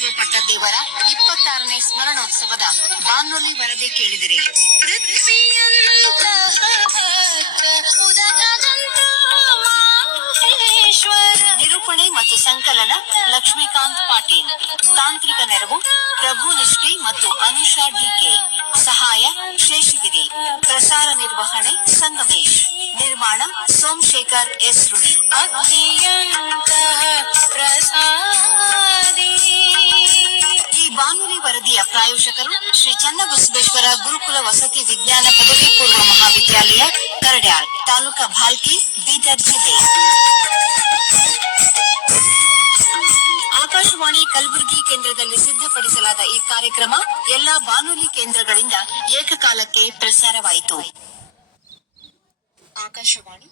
ಬಸವಪಟ್ಟ ದೇವರ ಇಪ್ಪತ್ತಾರನೇ ಸ್ಮರಣೋತ್ಸವದ ಬಾನುಲಿ ವರದಿ ಕೇಳಿದಿರಿ. ನಿರೂಪಣೆ ಮತ್ತು ಸಂಕಲನ ಲಕ್ಷ್ಮೀಕಾಂತ್ ಪಾಟೀಲ್. ತಾಂತ್ರಿಕ ನೆರವು ಪ್ರಭು ನಿಷ್ಠಿ ಮತ್ತು ಅನುಷಾ ಡಿಕೆ ಸಹಾಯ ಶೇಷಗಿರಿ. ಪ್ರಸಾರ ನಿರ್ವಹಣೆ ಸಂಗಮೇಶ್. ನಿರ್ಮಾಣ ಸೋಮಶೇಖರ್ ಎಸ್ ರುಡಿ. ಬಾನುಲಿ ವರದಿಯ ಪ್ರಾಯೋಜಕರು ಶ್ರೀ ಚನ್ನಬಸವೇಶ್ವರ ಗುರುಕುಲ ವಸತಿ ವಿಜ್ಞಾನ ಪದವಿ ಪೂರ್ವ ಮಹಾವಿದ್ಯಾಲಯ, ಕರಡ್ಯಾಳ್, ತಾಲೂಕಾ ಭಾಲ್ಕಿ, ಬೀದರ್ ಜಿಲ್ಲೆ. ಆಕಾಶವಾಣಿ ಕಲಬುರಗಿ ಕೇಂದ್ರದಲ್ಲಿ ಸಿದ್ಧಪಡಿಸಲಾದ ಈ ಕಾರ್ಯಕ್ರಮ ಎಲ್ಲಾ ಬಾನುಲಿ ಕೇಂದ್ರಗಳಿಂದ ಏಕಕಾಲಕ್ಕೆ ಪ್ರಸಾರವಾಯಿತು. ಆಕಾಶವಾಣಿ